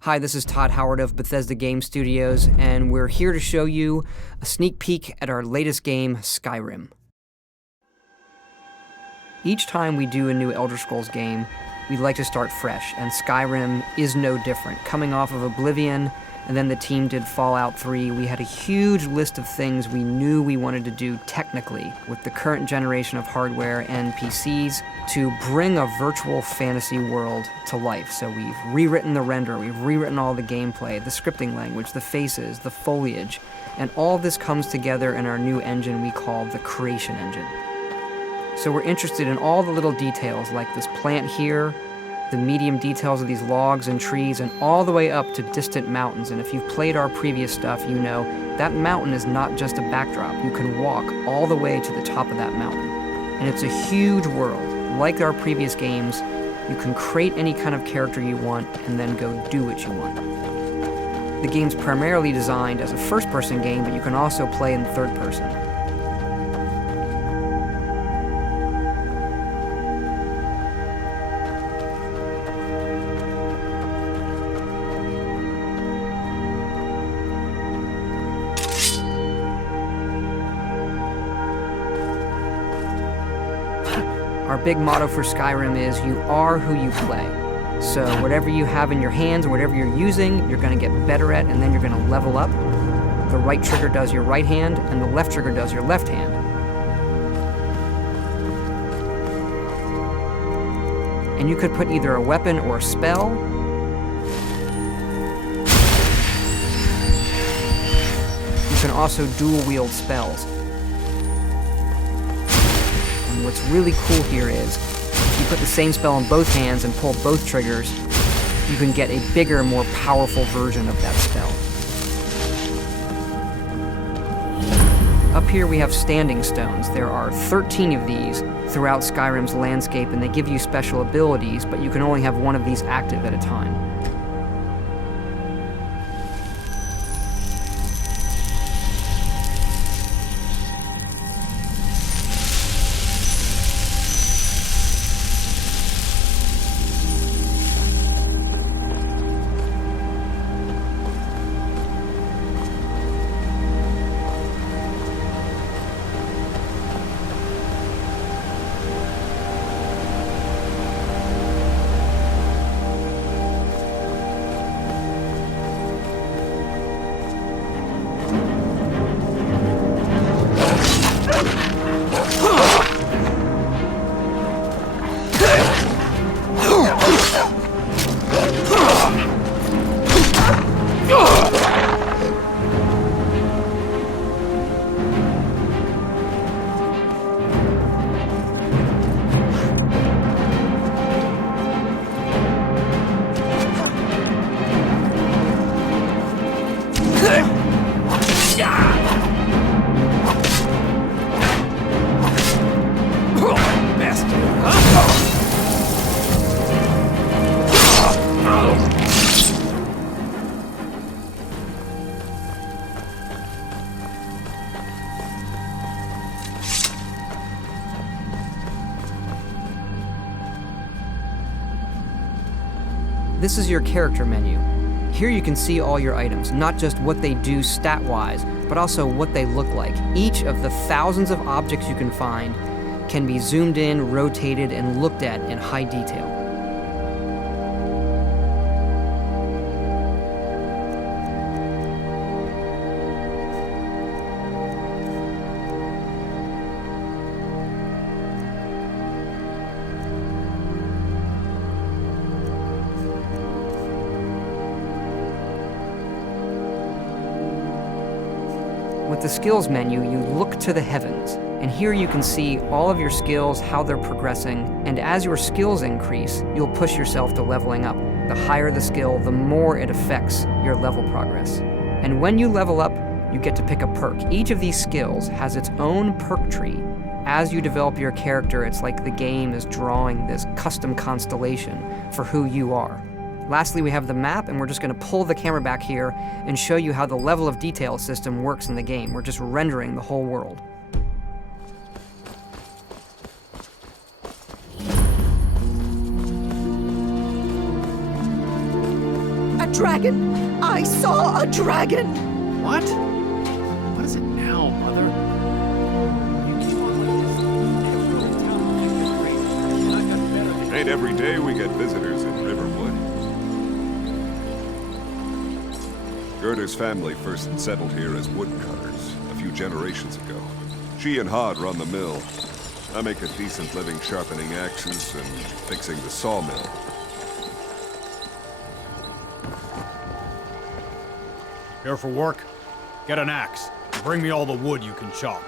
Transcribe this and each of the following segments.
Hi, this is Todd Howard of Bethesda Game Studios, and we're here to show you a sneak peek at our latest game, Skyrim. Each time we do a new Elder Scrolls game, we like to start fresh, and Skyrim is no different. Coming off of Oblivion, and then the team did Fallout 3, we had a huge list of things we knew we wanted to do technically with the current generation of hardware and PCs to bring a virtual fantasy world to life. So we've rewritten the render, we've rewritten all the gameplay, the scripting language, the faces, the foliage, and all this comes together in our new engine we call the Creation Engine. So we're interested in all the little details like this plant here, the medium details of these logs and trees, and all the way up to distant mountains. And if you've played our previous stuff, you know that mountain is not just a backdrop. You can walk all the way to the top of that mountain. And it's a huge world. Like our previous games, you can create any kind of character you want and then go do what you want. The game's primarily designed as a first-person game, but you can also play in third person. Our big motto for Skyrim is, you are who you play. So whatever you have in your hands or whatever you're using, you're going to get better at, and then you're going to level up. The right trigger does your right hand, and the left trigger does your left hand. And you could put either a weapon or a spell. You can also dual-wield spells. What's really cool here is, if you put the same spell in both hands and pull both triggers, you can get a bigger, more powerful version of that spell. Up here we have standing stones. There are 13 of these throughout Skyrim's landscape, and they give you special abilities, but you can only have one of these active at a time. This is your character menu. Here you can see all your items, not just what they do stat-wise, but also what they look like. Each of the thousands of objects you can find can be zoomed in, rotated, and looked at in high detail. With the skills menu, you look to the heavens, and here you can see all of your skills, how they're progressing, and as your skills increase, you'll push yourself to leveling up. The higher the skill, the more it affects your level progress. And when you level up, you get to pick a perk. Each of these skills has its own perk tree. As you develop your character, it's like the game is drawing this custom constellation for who you are. Lastly, we have the map, and we're just going to pull the camera back here and show you how the level of detail system works in the game. We're just rendering the whole world. dragon! I saw a dragon! What? What is it now, Mother? Ain't every day we get visitors in Riverwood. Gerda's family first settled here as woodcutters a few generations ago. She and Hod run the mill. I make a decent living sharpening axes and fixing the sawmill. Here for work? Get an axe. And bring me all the wood you can chop.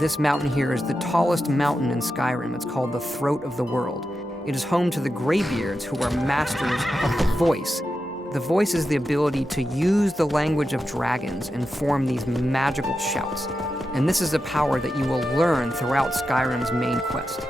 This mountain here is the tallest mountain in Skyrim. It's called the Throat of the World. It is home to the Greybeards, who are masters of the voice. The voice is the ability to use the language of dragons and form these magical shouts. And this is a power that you will learn throughout Skyrim's main quest.